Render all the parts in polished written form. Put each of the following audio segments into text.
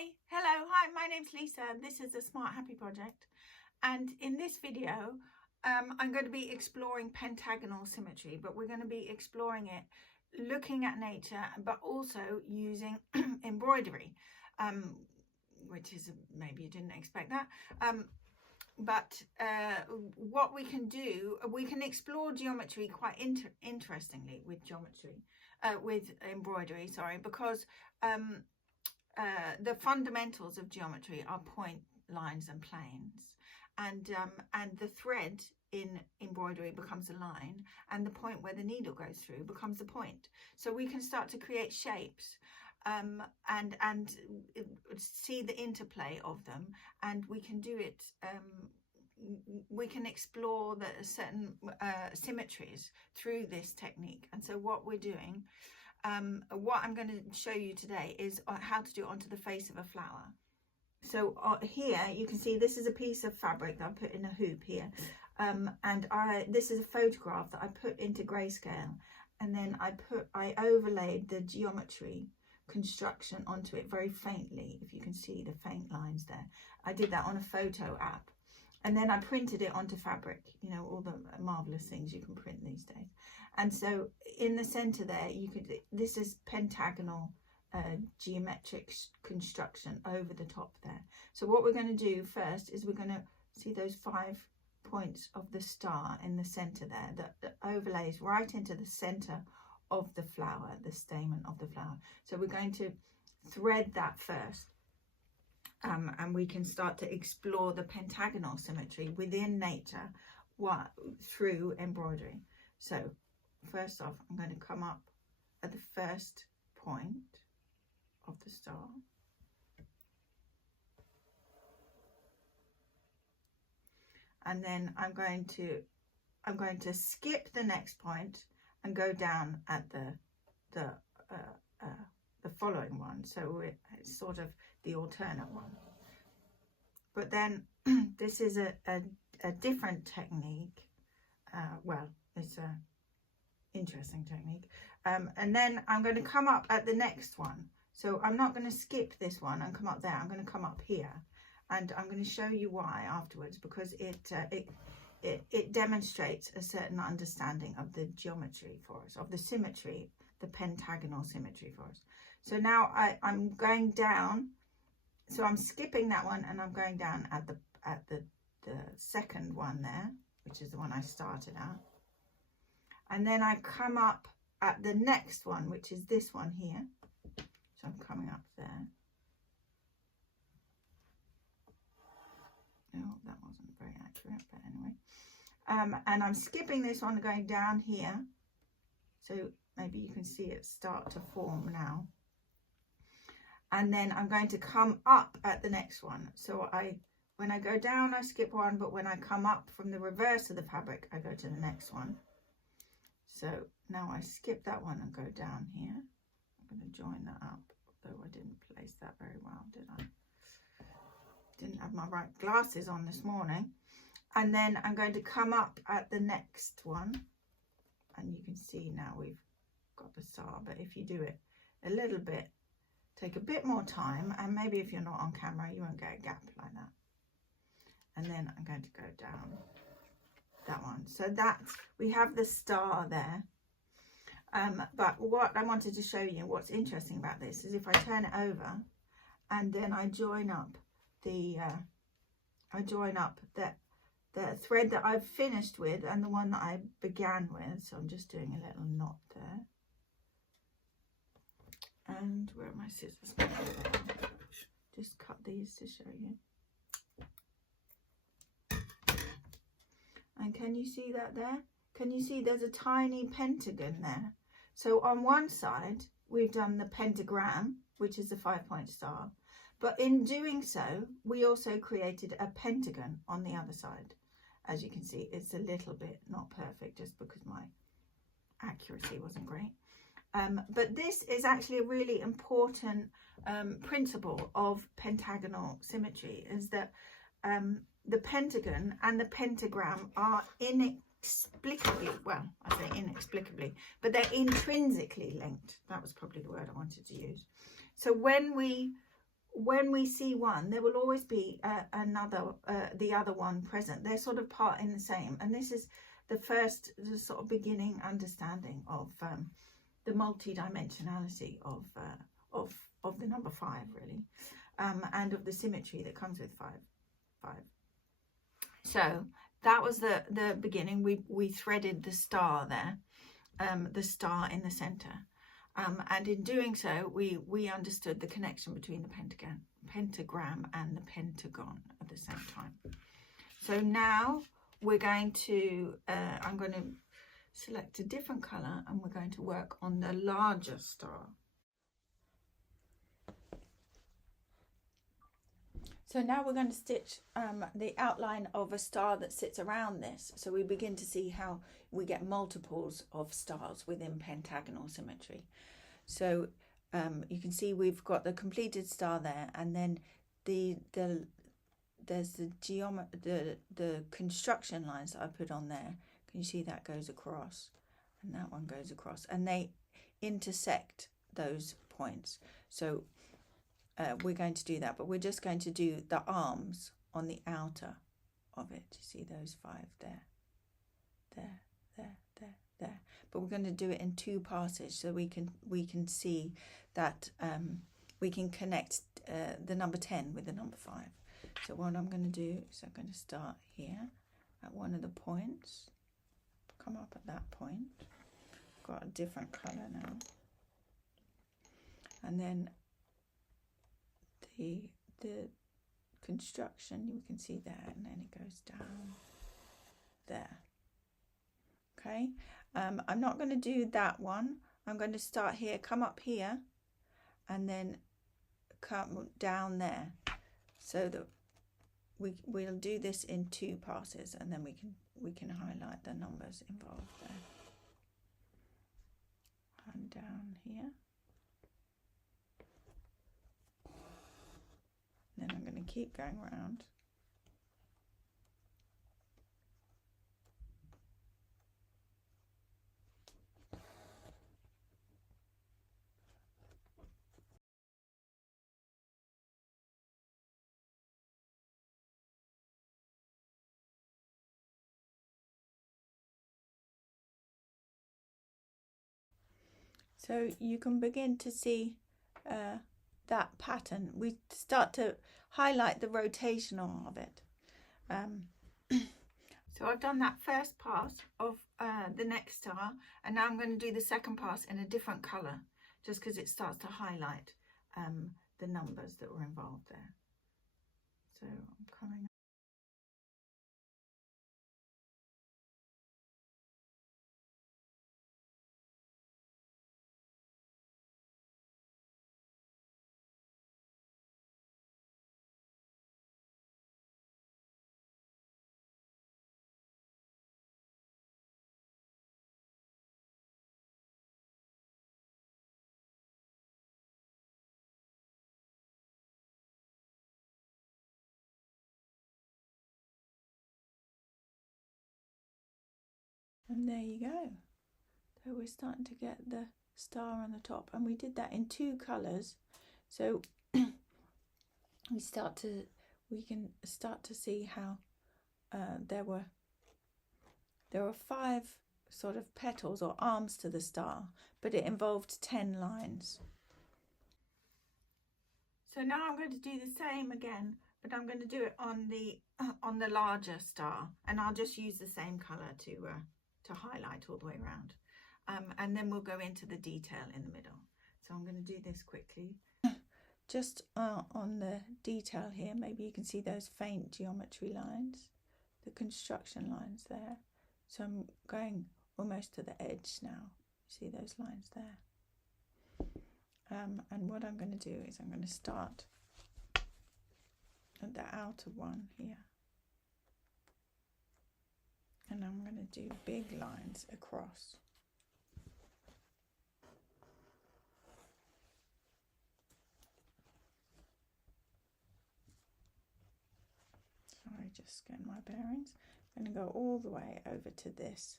Hi, my name's Lisa and this is the Smart Happy Project, and in this video I'm going to be exploring pentagonal symmetry, but we're going to be exploring it looking at nature but also using embroidery, which is, maybe you didn't expect that, but what we can do, we can explore geometry quite interestingly with embroidery, because the fundamentals of geometry are point, lines and planes, and the thread in embroidery becomes a line, and the point where the needle goes through becomes the point. So we can start to create shapes and see the interplay of them, and we can do it, we can explore the certain symmetries through this technique. And so what we're doing, what I'm going to show you today is how to do it onto the face of a flower. So here you can see this is a piece of fabric that I put in a hoop here, and this is a photograph that I put into grayscale, and then I overlaid the geometry construction onto it very faintly. If you can see the faint lines there, I did that on a photo app, and then I printed it onto fabric, you know, all the marvelous things you can print these days. And so in the center there, this is pentagonal geometric construction over the top there. So what we're going to do first is we're going to see those 5 points of the star in the center there that overlays right into the center of the flower, the stamen of the flower. So we're going to thread that first, and we can start to explore the pentagonal symmetry within nature through embroidery. So first off, I'm going to come up at the first point of the star, and then I'm going to skip the next point and go down at the following one. So it's sort of the alternate one. But then this is a different technique. Well, it's a interesting technique. And then I'm going to come up at the next one. So I'm not going to skip this one and come up there. I'm going to come up here, and I'm going to show you why afterwards, because it demonstrates a certain understanding of the geometry for us, of the symmetry, the pentagonal symmetry for us. So now I'm going down. So I'm skipping that one, and I'm going down at the second one there, which is the one I started at. And then I come up at the next one, which is this one here. So I'm coming up there. Oh, that wasn't very accurate, but anyway. And I'm skipping this one, going down here. So maybe you can see it start to form now. And then I'm going to come up at the next one. So when I go down, I skip one, but when I come up from the reverse of the fabric, I go to the next one. So now I skip that one and go down here. I'm going to join that up, though I didn't place that very well, did I? Didn't have my right glasses on this morning. And then I'm going to come up at the next one, and you can see now we've got the star. But if you do it a little bit, take a bit more time, and maybe if you're not on camera, you won't get a gap like that. And then I'm going to go down that one. So we have the star there. But what I wanted to show you, what's interesting about this, is if I turn it over and then I join up the thread that I've finished with and the one that I began with. So I'm just doing a little knot there. And where are my scissors? Just cut these to show you. And can you see that there? Can you see there's a tiny pentagon there? So on one side, we've done the pentagram, which is a 5-point star. But in doing so, we also created a pentagon on the other side. As you can see, it's a little bit not perfect just because my accuracy wasn't great. But this is actually a really important principle of pentagonal symmetry, is that the pentagon and the pentagram are inexplicably, well, I say inexplicably, but they're intrinsically linked. That was probably the word I wanted to use. So when we when we see one, there will always be the other one present. They're sort of part in the same, and this is the sort of beginning understanding of the multi-dimensionality of the number 5, really, and of the symmetry that comes with 5. So that was the beginning. We threaded the star there, the star in the center. And in doing so, we understood the connection between the pentagram and the pentagon at the same time. So now we're going to, I'm going to select a different color, and we're going to work on the larger star. So now we're going to stitch the outline of a star that sits around this. So we begin to see how we get multiples of stars within pentagonal symmetry. So you can see we've got the completed star there, and then there's the construction lines that I put on there. Can you see that goes across, and that one goes across, and they intersect those points. So we're going to do that, but we're just going to do the arms on the outer of it. You see those 5 there, there, there, there, there. But we're going to do it in 2 passes, so we can see that we can connect the number 10 with the number 5. So what I'm going to do is I'm going to start here at one of the points, come up at that point. I've got a different colour now, and then the construction you can see there, and then it goes down there. Okay, I'm not going to do that one. I'm going to start here, come up here, and then come down there, so that we'll do this in 2 passes, and then we can highlight the numbers involved there. And down here. Then I'm going to keep going around. So you can begin to see that pattern. We start to highlight the rotational of it. So I've done that first pass of the next star, and now I'm going to do the second pass in a different colour, just because it starts to highlight the numbers that were involved there. So I'm coming. And there you go. So we're starting to get the star on the top, and we did that in 2 colours. So we can start to see how there were 5 sort of petals or arms to the star, but it involved 10 lines. So now I'm going to do the same again, but I'm going to do it on the larger star, and I'll just use the same colour to highlight all the way around, and then we'll go into the detail in the middle. So I'm going to do this quickly. Just on the detail here, maybe you can see those faint geometry lines, the construction lines there. So I'm going almost to the edge now. See those lines there? And what I'm going to do is I'm going to start at the outer one here. And I'm going to do big lines across. Sorry, just getting my bearings. I'm going to go all the way over to this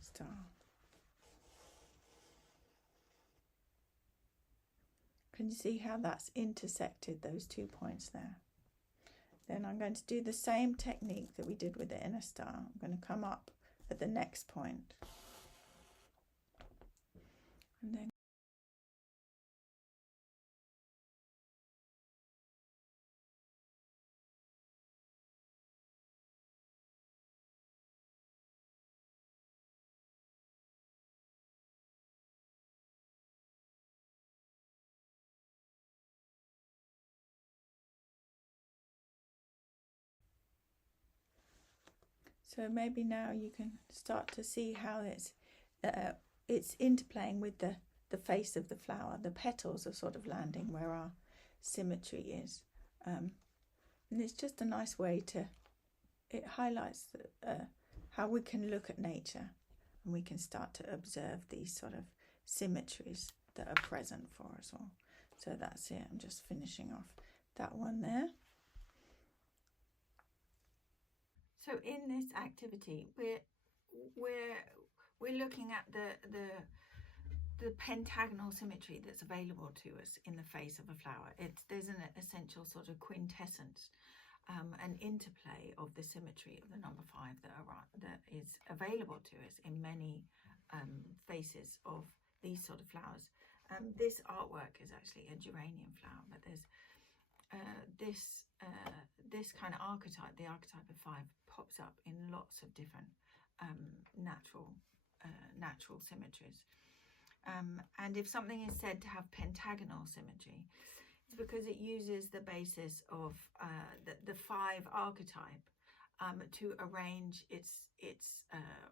star. Can you see how that's intersected those 2 points there? Then I'm going to do the same technique that we did with the inner star. I'm going to come up at the next point. And then so maybe now you can start to see how it's interplaying with the face of the flower. The petals are sort of landing where our symmetry is. And it's just a nice way it highlights how we can look at nature and we can start to observe these sort of symmetries that are present for us all. So that's it. I'm just finishing off that one there. So in this activity, we're looking at the pentagonal symmetry that's available to us in the face of a flower. There's an essential sort of quintessence, an interplay of the symmetry of the number 5 that is available to us in many faces of these sort of flowers. This artwork is actually a geranium flower, but there's this kind of archetype, the archetype of 5, pops up in lots of different natural symmetries. And if something is said to have pentagonal symmetry, it's because it uses the basis of the 5 archetype to arrange its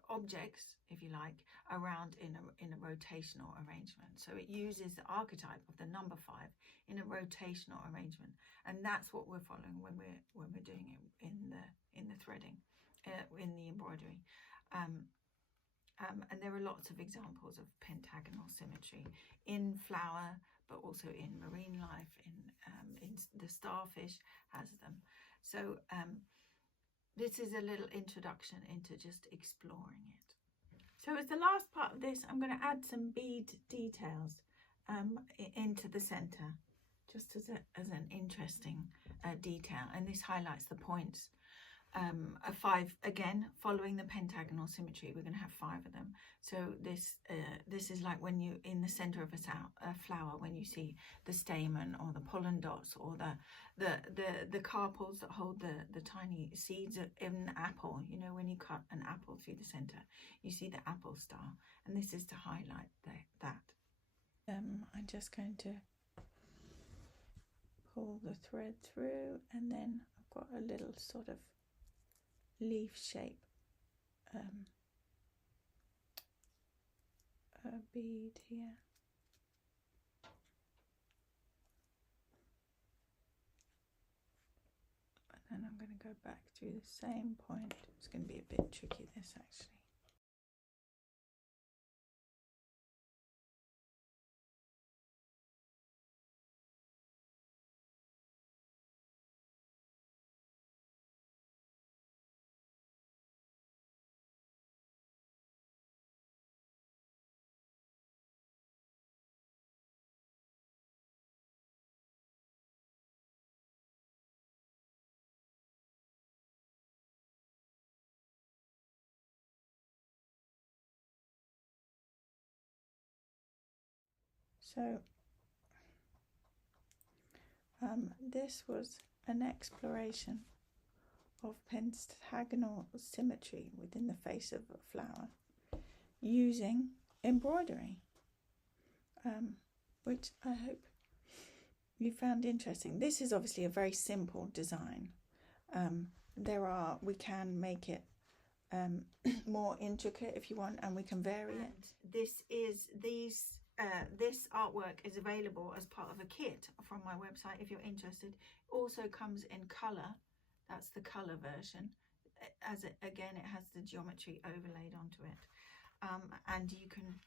objects, if you like, around in a rotational arrangement. So it uses the archetype of the number 5 in a rotational arrangement, and that's what we're following when we're doing it in the threading, in the embroidery. And there are lots of examples of pentagonal symmetry in flower, but also in marine life. In the starfish has them. So this is a little introduction into just exploring it. So as the last part of this, I'm going to add some bead details into the center, just as an interesting detail. And this highlights the points. 5 again, following the pentagonal symmetry. We're going to have 5 of them. So this is like when you in the center of a flower, when you see the stamen or the pollen dots or the carpels that hold the tiny seeds in an apple. You know, when you cut an apple through the center, you see the apple star, and this is to highlight that. I'm just going to pull the thread through, and then I've got a little sort of leaf shape bead here. And then I'm going to go back through the same point. It's going to be a bit tricky, this actually. So this was an exploration of pentagonal symmetry within the face of a flower using embroidery, which I hope you found interesting. This is obviously a very simple design. We can make it more intricate if you want, and we can vary it. This artwork is available as part of a kit from my website if you're interested. It also comes in colour. That's the colour version. Again, it has the geometry overlaid onto it, and you can,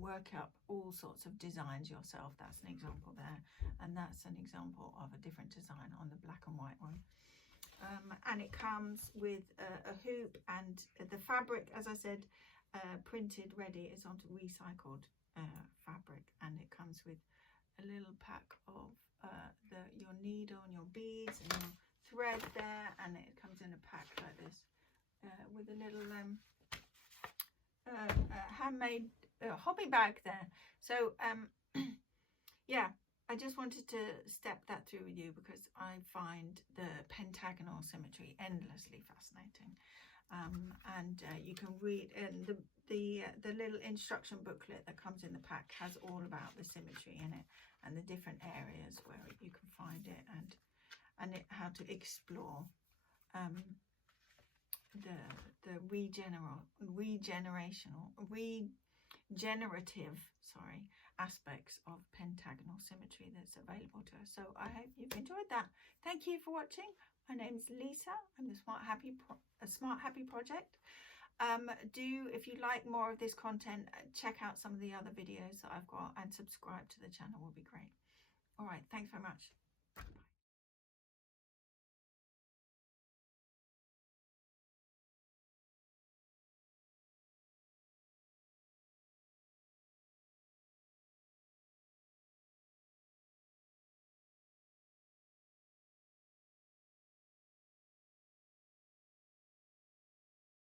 work up all sorts of designs yourself. That's an example there, and that's an example of a different design on the black and white one. And it comes with a hoop, and the fabric, as I said, printed ready, is onto recycled fabric, and it comes with a little pack of your needle and your beads and your thread there, and it comes in a pack like this with a little handmade hobby bag there. So yeah, I just wanted to step that through with you because I find the pentagonal symmetry endlessly fascinating. And you can read, and the little instruction booklet that comes in the pack has all about the symmetry in it and the different areas where you can find it, and how to explore the regenerative aspects of pentagonal symmetry that's available to us. So I hope you've enjoyed that. Thank you for watching. My name's Lisa. I'm the Smart Happy Project. If you like more of this content, check out some of the other videos that I've got and subscribe to the channel will be great. All right, thanks very much.